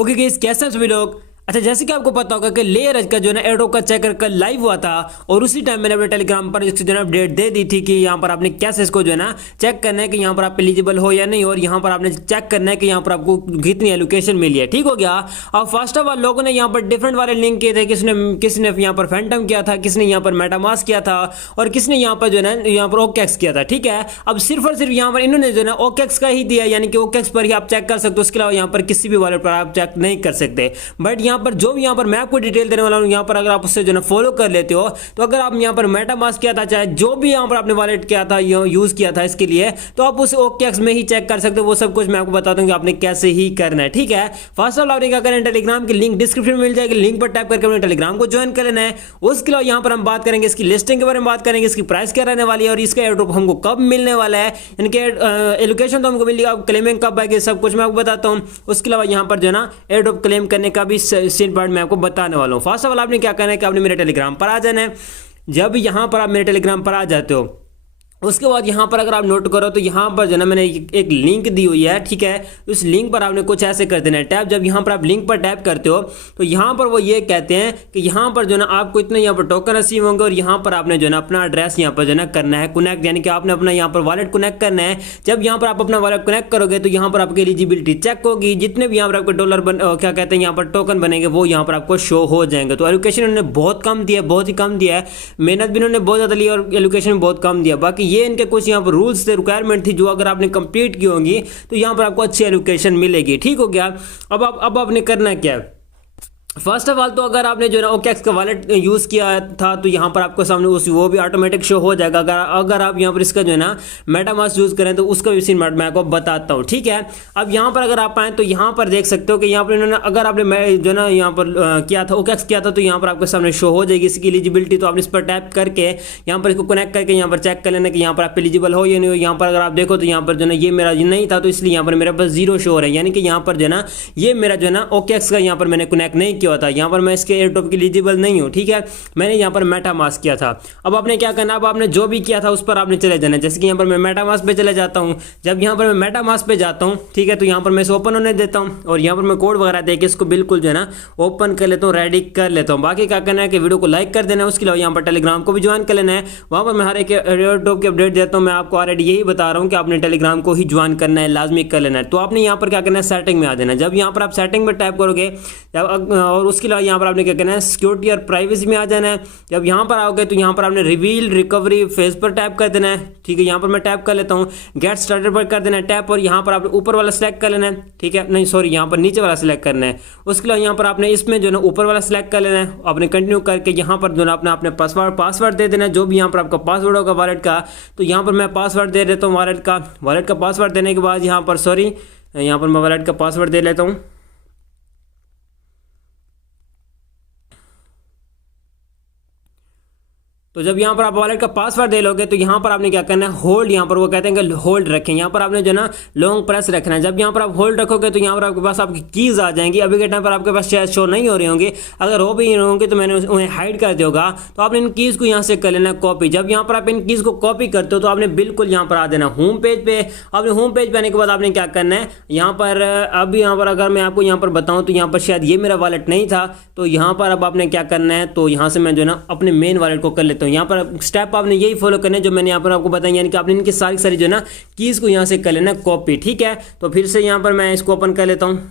Okay guys, कैसे हैं सभी लोग। अच्छा, जैसे कि आपको पता होगा कि लेयर का जो है ना एयरड्रॉप का चेकर कल लाइव हुआ था और उसी टाइम मैंने अपने टेलीग्राम पर इसकी जो है अपडेट दे दी थी कि यहाँ पर आपने कैसे इसको जो है ना चेक करना है कि यहाँ पर आप एलिजिबल हो या नहीं, और यहाँ पर आपने चेक करना है कि यहाँ पर आपको कितनी एलोकेशन मिली है। ठीक हो गया। अब फर्स्ट ऑफ ऑल लोगों ने यहाँ पर डिफरेंट वाले लिंक किए थे, किसने यहाँ पर फैंटम किया था, किसने यहाँ पर मेटामास्क किया था और किसने यहाँ पर जो है ना यहाँ पर ओकेक्स किया था। ठीक है, अब सिर्फ और सिर्फ यहाँ पर इन्होंने जो है ना ओकेक्स का ही दिया, यानी कि ओकेक्स पर ही आप चेक कर सकते हो, उसके अलावा यहाँ पर किसी भी वॉलेट पर आप चेक नहीं कर सकते। बट यहाँ पर जो भी यहाँ पर मैं आपको डिटेल देने वाला हूँ, यहाँ पर अगर आप उससे जो है फॉलो कर लेते हो, तो अगर आप यहाँ पर मेटामास्क किया था, चाहे जो भी यहाँ पर आपने वॉलेट किया था यूज किया था इसके लिए, तो आप उस ओकेक्स में ही चेक कर सकते हो। वो सब कुछ मैं आपको बताता हूँ कि आपने कैसे ही करना है। ठीक है, फर्स्ट ऑफ ऑल आपने क्या करना है, टेलीग्राम की लिंक डिस्क्रिप्शन में मिल जाएगी, लिंक पर टैप करके अपने टेलीग्राम को ज्वाइन कर लेना है। उसके अलावा यहाँ पर हम बात करेंगे इसकी लिस्टिंग के बारे में, बात करेंगे इसकी प्राइस क्या रहने वाली है और इसका एयरड्रॉप हमको कब मिलने वाला है, इनके एलोकेशन तो हमको मिलेगा, क्लेमिंग कब आएगी, सब कुछ मैं आपको बताता हूँ। उसके अलावा यहाँ पर जो है ना एयरड्रॉप क्लेम करने का भी सीन पार्ट मैं आपको बताने वाला हूँ। फर्स्ट ऑफ ऑल आपने क्या करना है कि आपने मेरे टेलीग्राम पर आ जाना है। जब यहाँ पर आप मेरे टेलीग्राम पर आ जाते हो, उसके बाद यहाँ पर अगर आप नोट करो तो यहाँ पर जो है ना मैंने एक लिंक दी हुई है। ठीक है, उस लिंक पर आपने कुछ ऐसे कर देना है टैप। जब यहाँ पर आप लिंक पर टैप करते हो तो यहाँ पर वो ये कहते हैं कि यहाँ पर जो है ना आपको इतने यहाँ पर टोकन रिसीव होंगे और यहाँ पर आपने जो है ना अपना एड्रेस यहाँ पर जो है ना करना है कनेक्ट, यानी कि आपने अपना यहाँ पर वॉलेट कनेक्ट करना है। जब यहाँ पर आप अपना वॉलेट कनेक्ट करोगे तो यहाँ पर आपकी एलिजिबिलिटी चेक होगी, जितने भी यहाँ पर आपके डॉलर क्या कहते हैं यहाँ पर टोकन बनेंगे वो यहाँ पर आपको शो हो जाएंगे। तो एलोकेशन उन्होंने बहुत कम दिया है, बहुत ही कम दिया है, मेहनत भी इन्होंने बहुत ज़्यादा ली और एलोकेशन बहुत कम दिया। बाकी ये इनके कुछ यहाँ रूल्स थे, रिक्वायरमेंट थी, जो अगर आपने कंप्लीट की होंगी तो यहां पर आपको अच्छी एलोकेशन मिलेगी। ठीक हो गया। अब आपने करना क्या है, फर्स्ट ऑफ ऑल तो अगर आपने जो है ना ओकेक्स का वॉलेट यूज़ किया था तो यहाँ पर आपको सामने वो भी ऑटोमेटिक शो हो जाएगा। अगर आप यहाँ पर इसका जो है ना मेटामास्क यूज़ करें तो उसका भी सीन मैं आपको बताता हूँ। ठीक है, अब यहाँ पर अगर आप आएँ तो यहाँ पर देख सकते हो कि यहाँ पर इन्होंने अगर आपने जो है ना यहाँ पर किया था ओकेक्स किया था तो यहाँ पर आपके सामने शो हो जाएगी इसकी एलिजिबिलिटी। तो आपने इस पर टैप करके यहाँ पर इसको कनेक्ट करके यहाँ पर चेक कर लेना कि यहाँ पर आप एलिजिबल हो या नहीं हो। यहाँ पर अगर आप देखो तो यहाँ पर जो है ना ये मेरा नहीं था, तो इसलिए यहाँ पर मेरे पास 0 शो हो रहा है, यानी कि यहाँ पर जो है ना ये मेरा जो है ना ओकेक्स का यहाँ पर मैंने कनेक्ट नहीं किया था, यहाँ पर मैं इसके एयरड्रॉप के एलिजिबल नहीं हूँ। ठीक है, मैंने यहाँ पर मेटामास्क किया था। अब आपने क्या करना, अब आपने जो भी किया था उस पर आपने चले जाना है। जैसे कि यहाँ पर मैं मेटामास्क पे चले जाता हूँ। जब यहाँ पर मैं मेटामास्क पे जाता हूँ, ठीक है, तो यहाँ पर मैं इसे ओपन होने देता हूँ और यहाँ पर मैं कोड वगैरह देके इसको बिल्कुल जो है ना ओपन कर लेता हूँ, रेडी कर लेता हूँ। बाकी क्या करना है कि वीडियो को लाइक कर देना है, उसके अलावा यहाँ पर टेलीग्राम को भी ज्वाइन कर लेना है। वहाँ पर मैं हर एक एयरड्रॉप की अपडेट देता हूँ। मैं आपको ऑलरेडी यही बता रहा हूँ कि आपने टेलीग्राम को ही ज्वाइन करना है, लाजमी कर लेना है। तो आपने यहाँ पर क्या करना है, सेटिंग में आ जाना है। जब यहाँ पर आप सेटिंग में टैप करोगे और उसके अलावा यहाँ पर आपने क्या करना है, सिक्योरिटी और प्राइवेसी में आ जाना है। जब यहाँ पर आओगे तो यहाँ पर आपने रिवील रिकवरी फेज पर टैप कर देना है। ठीक है, यहाँ पर मैं टैप कर लेता हूँ, गेट स्टार्टेड पर कर देना है टैप, और यहाँ पर आपने ऊपर वाला सिलेक्ट कर लेना है। ठीक है, नहीं सॉरी, यहाँ पर नीचे वाला सिलेक्ट करना है। उसके अलावा यहाँ पर आपने इसमें जो है ना ऊपर वाला सिलेक्ट कर लेना है। आपने कंटिन्यू करके यहाँ पर जो है अपने पासवर्ड दे देना है, जो भी यहाँ पर आपका पासवर्ड होगा वॉलेट का। तो यहाँ पर मैं पासवर्ड दे देता हूँ वॉलेट का पासवर्ड देने के बाद यहाँ पर मैं वॉलेट का पासवर्ड दे लेता हूँ। तो जब यहाँ पर आप वॉलेट का पासवर्ड दे लोगे तो यहाँ पर आपने क्या करना है, होल्ड, यहाँ पर वो कहते हैं कि होल्ड रखें। यहाँ पर आपने जो ना लॉन्ग प्रेस रखना है। जब यहाँ पर आप होल्ड रखोगे तो यहाँ पर आपके पास आपकी कीज़ आ जाएंगी। अभी के टाइम पर आपके पास शायद शो नहीं हो रही होंगी, अगर हो भी नहीं होंगे तो मैंने उन्हें हाइड कर दिया होगा। तो आपने इन कीज़ को यहाँ से कर लेना कॉपी। जब यहाँ पर आप इन कीज़ को कॉपी करते हो तो आपने बिल्कुल यहाँ पर आ देना होम पेज पे। आपने होम पेज पे आने के बाद आपने क्या करना है, यहाँ पर अभी यहाँ पर अगर मैं आपको यहाँ पर बताऊँ तो यहाँ पर शायद ये मेरा वॉलेट नहीं था, तो यहाँ पर अब आपने क्या करना है, तो यहाँ से मैं जो है ना अपने मेन वॉलेट को कर लेता हूँ। यहाँ पर स्टेप आपने यही फॉलो करना है जो मैंने यहाँ पर आपको बताया, यानी कि आपने इनकी सारी जो है ना कीज़ को यहाँ से कर लेना कॉपी। ठीक है, तो फिर से यहाँ पर मैं इसको ओपन कर लेता हूँ।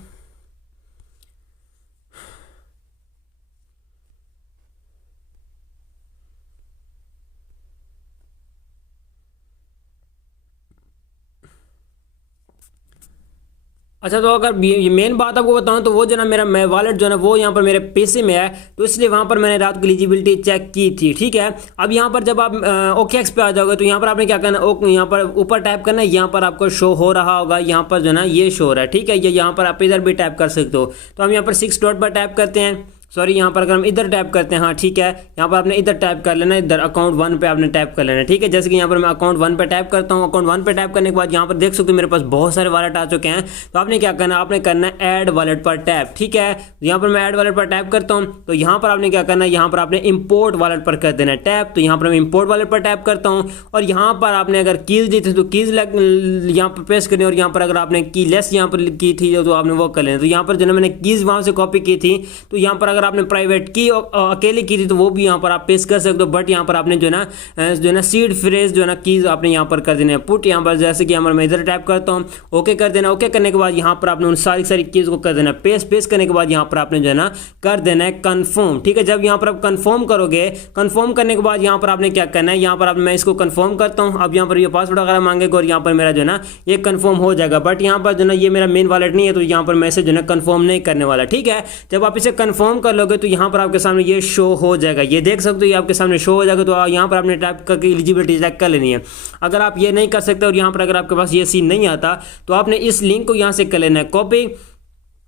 अच्छा, तो अगर ये मेन बात आपको बताऊं तो वो जो ना मेरा वॉलेट जो है ना वो यहाँ पर मेरे पीसी में है, तो इसलिए वहाँ पर मैंने रात को एलिजिबिलिटी चेक की थी। ठीक है, अब यहाँ पर जब आप ओकेक्स पे आ जाओगे तो यहाँ पर आपने क्या करना है, यहाँ पर ऊपर टैप करना है, यहाँ पर आपको शो हो रहा होगा, यहाँ पर जो ना ये शो हो रहा है। ठीक है, ये यहाँ पर आप इधर भी टैप कर सकते हो। तो हम यहाँ पर 6 डॉट पर टैप करते हैं। सॉरी यहाँ पर अगर हम इधर टैप करते हैं, हाँ ठीक है, यहाँ पर आपने इधर टैप कर लेना है, इधर अकाउंट 1 पे आपने टैप कर लेना है, ठीक है। जैसे कि यहाँ पर मैं अकाउंट 1 पे टैप करता हूँ, अकाउंट 1 पे टैप करने के बाद यहाँ पर देख सकते हो मेरे पास बहुत सारे वॉलेट आ चुके हैं। तो आपने क्या करना है, आपने करना है ऐड वॉलेट पर टैप, ठीक है। यहाँ पर मैं ऐड वॉलेट पर टैप करता हूँ, तो यहाँ पर आपने क्या करना है, यहाँ पर आपने इंपोर्ट वॉलेट पर कर देना है टैप। तो यहाँ पर मैं इंपोर्ट वॉलेट पर टैप करता हूँ और यहाँ पर आपने अगर कीज दी थी तो कीज यहाँ पर पेस्ट करनी, और यहाँ पर अगर आपने की लेस यहाँ पर की थी तो आपने वो कर लेना। तो यहाँ पर जो है मैंने कीज वहाँ से कॉपी की थी, तो यहाँ पर अगर आपने प्राइवेट की अकेले की थी तो वो भी यहाँ पर आप पेस्ट कर सकते हो, बट यहाँ पर आपने जो है ना सीड फ्रेज जो है ना कीज आपने यहाँ पर कर देना है पुट। यहाँ पर जैसे कि यहाँ पर मैं इधर टैप करता हूँ, ओके कर देना। ओके करने के बाद यहाँ पर आपने उन सारी कीज को कर देना पेस्ट। पेस्ट करने के बाद यहाँ पर आपने जो है ना कर देना है कन्फर्म, ठीक है। जब यहाँ पर आप कन्फर्म करोगे, कन्फर्म करने के बाद यहाँ पर आपने क्या करना है, यहाँ पर मैं इसको कन्फर्म करता हूँ। अब यहाँ पर ये पासवर्ड वगैरह मांगेगा और यहाँ पर मेरा जो है ना ये कन्फर्म हो जाएगा, बट यहाँ पर जो है ये मेरा मेन वॉलेट नहीं है, तो यहाँ पर मैं इसे जो है कन्फर्म नहीं करने वाला, ठीक है। जब आप इसे कन्फर्म कर लोगे तो यहाँ पर आपके सामने ये शो हो जाएगा, ये देख सकते हो ये आपके सामने शो हो जाएगा। तो यहाँ पर आपने टाइप करके एलिजिबिलिटी चेक कर लेनी है। अगर आप ये नहीं कर सकते और यहाँ पर अगर आपके पास ये सीन नहीं आता तो आपने इस लिंक को यहाँ से कर लेना है कॉपी।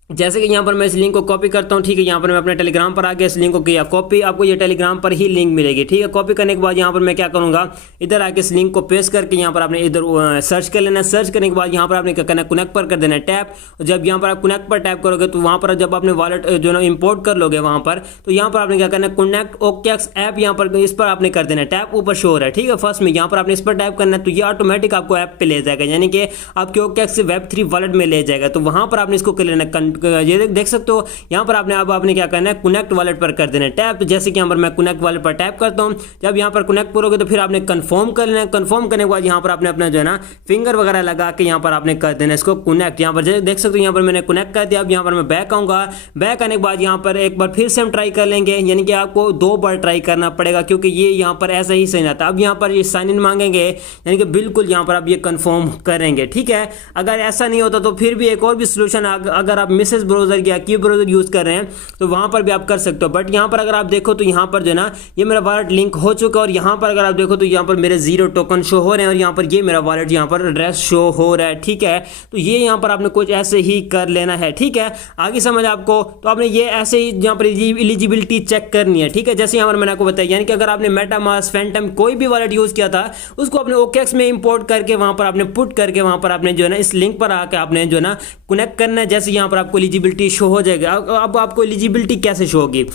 जैसे कि यहाँ पर मैं इस लिंक को कॉपी करता हूँ, ठीक है। यहाँ पर मैं अपने टेलीग्राम पर आ गया, इस लिंक को किया कॉपी, आपको ये टेलीग्राम पर ही लिंक मिलेगी, ठीक है। कॉपी करने के बाद यहाँ पर मैं क्या करूँगा, इधर आके इस लिंक को पेस्ट करके यहाँ पर आपने इधर सर्च कर लेना। सर्च करने के बाद यहाँ पर आपने क्या करना है, कनेक्ट पर कर देना है टैप। जब यहाँ पर आप कनेक्ट पर टैप करोगे तो वहाँ पर जब आपने वॉलेट जो है इंपोर्ट कर लोगे वहाँ पर, तो यहाँ पर आपने क्या करना है, कनेक्ट OKX ऐप, यहाँ पर इस पर आपने कर देना है टैप। ऊपर शो हो रहा है, ठीक है। फर्स्ट में यहाँ पर आपने इस पर टैप करना है, तो ये ऑटोमेटिक आपको ऐप पे ले जाएगा, यानी कि आपके OKX से Web3 वॉलेट में ले जाएगा। तो वहाँ पर आपने इसको कर लेना, ये देख सकते हो यहाँ पर आपने क्या करना है, कनेक्ट वॉलेट पर कर देना है टैप। तो जैसे कि यहाँ पर मैं कनेक्ट वॉलेट पर टैप करता हूँ, जब यहाँ पर कनेक्ट करोगे तो फिर आपने कंफर्म कर लेना है। कंफर्म करने के बाद यहाँ पर आपने अपना जो है ना फिंगर वगैरह लगा के यहाँ पर आपने कर देना इसको कनेक्ट। यहाँ पर देख सकते हो यहाँ पर मैंने कनेक्ट कर दिया। अब यहाँ पर मैं बैक आऊंगा, बैक आने के बाद यहाँ पर एक बार फिर से हम ट्राई कर लेंगे, यानी कि आपको 2 बार ट्राई करना पड़ेगा क्योंकि ये यहाँ पर ऐसा ही सही आता है। अब यहाँ पर ये साइन इन मांगेंगे, यानी कि बिल्कुल यहाँ पर आप ये कंफर्म करेंगे, ठीक है। अगर ऐसा नहीं होता तो फिर भी एक और भी सोल्यूशन, अगर आप मिसेस ब्राउजर या की ब्राउजर यूज कर रहे हैं तो वहां पर भी आप कर सकते हो। बट यहां पर अगर आप देखो तो यहां पर जो है ना ये मेरा वॉलेट लिंक हो चुका है, और यहां पर अगर आप देखो तो यहां पर मेरे 0 टोकन शो हो रहे हैं और यहां पर ये मेरा वॉलेट यहां पर एड्रेस शो हो रहा है, ठीक है। तो ये यहां पर आपने कुछ ऐसे ही कर लेना है, ठीक है। आगे समझ आपको, तो आपने ये ऐसे ही यहां पर एलिजिबिलिटी चेक करनी है, ठीक है। जैसे यहां पर मैंने आपको बताया, यानी कि अगर आपने मेटामास्क, फैंटम कोई भी वॉलेट यूज किया था उसको आपने OKX में इंपोर्ट करके वहां पर आपने पुट करके वहां पर आपने जो है ना इस लिंक पर आकर आपने जो है ना कनेक्ट करना है। जैसे यहां पर आपको एलिजिबिलिटी शो हो जाएगा। अब आपको एलिजिबिलिटी कैसे शो होगी,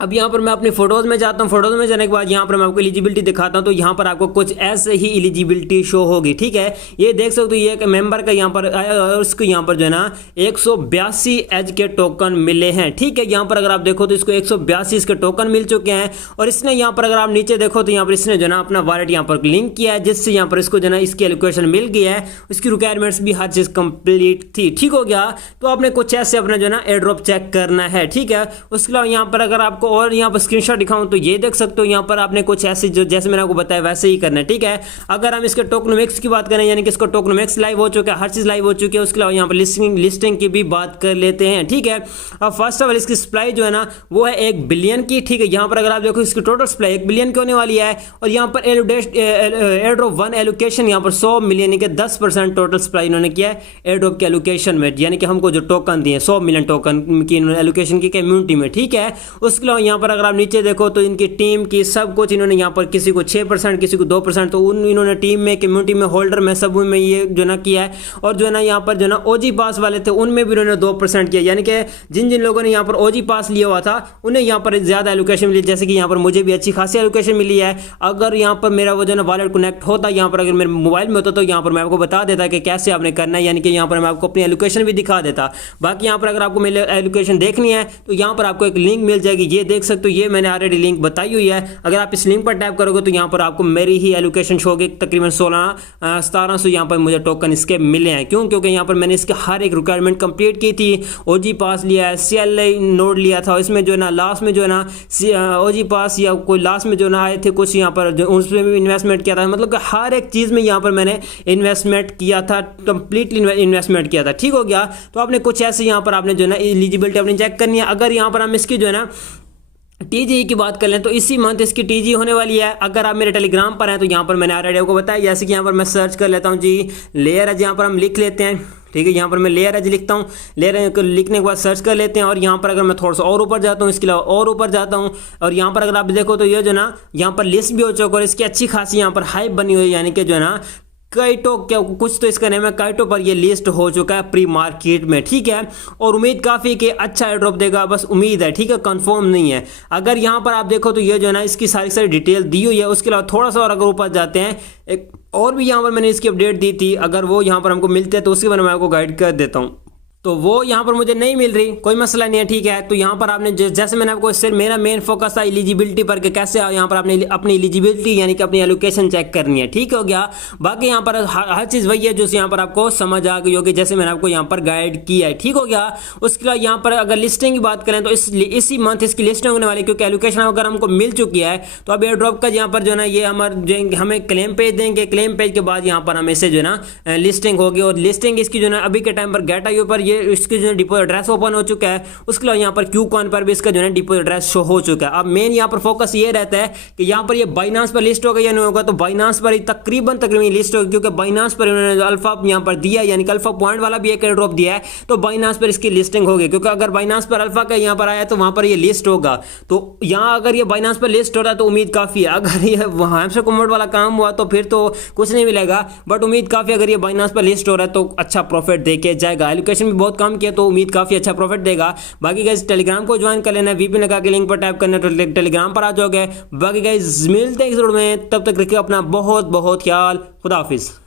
अब यहाँ पर मैं अपनी फोटोज में जाता हूँ। फोटोज में जाने के बाद यहाँ पर मैं आपको एलिजिबिलिटी दिखाता हूँ, तो यहाँ पर आपको कुछ ऐसे ही एलिजिबिलिटी शो होगी, ठीक है। ये देख सकते हो ये एक मेंबर का यहाँ पर उसको यहाँ पर जो है ना 182 एज के टोकन मिले हैं, ठीक है। यहाँ पर अगर आप देखो तो इसको 182 इसके टोकन मिल चुके हैं, और इसने यहाँ पर अगर आप नीचे देखो तो यहाँ पर इसने जो है ना अपना वॉलेट यहाँ पर लिंक किया है, जिससे यहाँ पर इसको जो है ना इसकी एलोकेशन मिल गई है, उसकी रिक्वायरमेंट्स भी हर चीज़ कंप्लीट थी, ठीक हो गया। तो आपने कुछ ऐसे अपना जो है ना एयर ड्रॉप चेक करना है, ठीक है। उसके अलावा यहाँ पर अगर आपको और यहाँ पर स्क्रीनशॉट दिखाऊं तो ये देख सकते हो यहाँ पर आपने कुछ ऐसे जो जैसे मैंने आपको बताया वैसे ही करना है, ठीक है। अगर हम इसके टोकनोमिक्स की बात करें, यानी कि इसको टोकनोमिक्स लाइव हो चुका है, हर चीज लाइव हो चुकी है। उसके अलावा यहाँ पर लिस्टिंग की भी बात कर लेते हैं, ठीक है। अब फर्स्ट ऑफ ऑल इसकी सप्लाई जो है ना वो है 1 बिलियन की, ठीक है। यहाँ पर अगर आप देखो इसकी टोटल सप्लाई 1 बिलियन की होने वाली है, और यहाँ पर एयर ड्रॉप 1 एलोकेशन यहाँ पर 100 मिलियन यानी कि 10% टोटल सप्लाई इन्होंने किया है एयर ड्रॉप के एलोकेशन में, यानी कि हमको जो टोकन दिए 100 मिलियन टोकन की इन्होंने एलोकेशन की कम्युनिटी में, ठीक है। उसके अलावा यहाँ पर अगर आप नीचे देखो तो इनकी टीम की सब कुछ इन्होंने यहाँ पर किसी को 6%, किसी को 2%, तो इन्होंने टीम में, कम्युनिटी में, होल्डर में, सब में ये जो ना किया है। और जो है ना यहाँ पर जो ना OG पास वाले थे उनमें भी इन्होंने 2% किया, यानी कि जिन जिन लोगों ने यहाँ पर OG पास लिया हुआ था उन्हें यहाँ पर ज़्यादा एलोकेशन मिली, जैसे कि यहाँ पर मुझे भी अच्छी खासी एलोकेशन मिली है। अगर यहाँ पर मेरा वो जो ना वॉलेट कनेक्ट होता यहाँ पर, अगर मेरे मोबाइल में होता तो यहाँ पर मैं आपको बता देता कि कैसे आपने करना है, यानी कि यहाँ पर मैं आपको अपनी एलोकेशन भी दिखा देता। बाकी यहाँ पर अगर आपको मेरी एलोकेशन देखनी है तो यहाँ पर आपको एक लिंक मिल जाएगी, ये देख सकते हो, ये मैंने ऑलरेडी लिंक बताई हुई है। अगर आप इस लिंक पर टैप करोगे तो यहाँ पर आपको मेरी ही एलोकेशन शो होगी, तकरीबन 16-1700 यहाँ पर मुझे टोकन इसके मिले हैं। क्यों? क्योंकि यहाँ पर मैंने इसके हर एक रिक्वायरमेंट कंप्लीट की थी। OG पास लिया है, CLI नोड लिया था, इसमें जो है ना लास्ट में जो है ना OG पास या कोई लास्ट में जो ना आए थे कुछ यहाँ पर उसमें भी इन्वेस्टमेंट किया था, मतलब कि हर एक चीज़ में यहाँ पर मैंने इन्वेस्टमेंट किया था, कंप्लीटली इन्वेस्टमेंट किया था, ठीक हो गया। तो आपने कुछ ऐसे यहाँ पर आपने जो है ना एलिजिबिलिटी अपनी चेक करनी है। अगर यहाँ पर हम इसकी जो है ना टीजी की बात कर लें तो इसी मंथ इसकी टीजी होने वाली है। अगर आप मेरे टेलीग्राम पर हैं तो यहाँ पर मैंने ऑलरेडी आपको बताया, जैसे कि यहाँ पर मैं सर्च कर लेता हूँ जी लेयर एज, यहाँ पर हम लिख लेते हैं, ठीक है। यहाँ पर मैं लेयर एज लिखता हूँ, लेयर एज लिखने के बाद सर्च कर लेते हैं और यहाँ पर अगर मैं थोड़ा सा और ऊपर जाता हूँ, इसके अलावा और ऊपर जाता हूँ और यहाँ पर अगर आप देखो तो ये जो ना यहाँ पर लिस्ट भी हो चुका है और इसकी अच्छी खासी यहाँ पर हाइप बनी हुई है, यानी कि जो है ना काइटो क्या कुछ तो इसका नाम है, काइटो पर ये लिस्ट हो चुका है प्री मार्केट में, ठीक है। और उम्मीद काफ़ी कि अच्छा एयर ड्रॉप देगा, बस उम्मीद है, ठीक है, कंफर्म नहीं है। अगर यहाँ पर आप देखो तो ये जो है ना इसकी सारी सारी डिटेल दी हुई है। उसके अलावा थोड़ा सा और अगर ऊपर जाते हैं, एक और भी यहाँ पर मैंने इसकी अपडेट दी थी, अगर वो यहाँ पर हमको मिलते हैं तो उसके बारे में आपको गाइड कर देता हूँ। तो वो यहाँ पर मुझे नहीं मिल रही, कोई मसला नहीं है, ठीक है। तो यहाँ पर आपने जैसे मैंने आपको सिर्फ मेरा मेन फोकस था एलिजिबिलिटी पर कि कैसे यहाँ पर आपने अपनी एलिजिबिलिटी यानी कि अपनी एलोकेशन चेक करनी है, ठीक हो गया। बाकी यहाँ पर हर चीज़ वही है जो यहाँ पर आपको समझ आ गई होगी, जैसे मैंने आपको यहाँ पर गाइड किया है, ठीक हो गया। उसके बाद यहाँ पर अगर लिस्टिंग की बात करें तो इसी मंथ इसकी लिस्टिंग होने वाली है, क्योंकि एलोकेशन अगर हमको मिल चुकी है तो अब एयर ड्रॉप का यहाँ पर जो है ना ये हमें क्लेम पेज देंगे, क्लेम पेज के बाद यहाँ पर हमें इसे जो है ना लिस्टिंग होगी। और लिस्टिंग इसकी जो है अभी के टाइम पर गेट आई पर इसकी जो है डिपोजिट एड्रेस ओपन हो चुका है। उसके अलावा यहाँ पर क्यू कॉइन पर भी इसका जो है डिपोजिट एड्रेस शो हो चुका है। अब मेन यहाँ पर फोकस ये रहता है कि यहाँ पर ये बाइनांस पर लिस्ट होगा या नहीं होगा। तो बाइनांस पर तकरीबन लिस्ट होगी, क्योंकि बाइनांस पर इन्होंने अल्फा यहाँ पर दिया है, यानी कि अल्फा पॉइंट वाला भी एक एयर ड्रॉप दिया है, तो बाइनांस पर इसकी लिस्टिंग होगी। क्योंकि अगर बाइनांस पर अल्फा का यहाँ पर आया तो वहाँ पर ये लिस्ट होगा। तो यहाँ अगर ये बाइनांस पर लिस्ट हो रहा है तो उम्मीद काफ़ी है। अगर ये वहाँ से कन्वर्ट वाला काम हुआ तो फिर तो कुछ नहीं मिलेगा, बट उम्मीद काफ़ी अगर ये बाइनांस पर लिस्ट हो रहा है तो अच्छा प्रॉफिट दे के जाएगा। एलोकेशन भी बहुत कम किया तो उम्मीद काफ़ी अच्छा प्रॉफिट देगा। बाकी गाइस टेलीग्राम को ज्वाइन कर लेना, वीपी लगा के लिंक पर टैप करना तो टेलीग्राम पर आ जाओगे। बाकी गाइस मिलते हैं इस वीडियो में, तब तक रखिए अपना बहुत बहुत ख्याल। खुदा हाफिज़।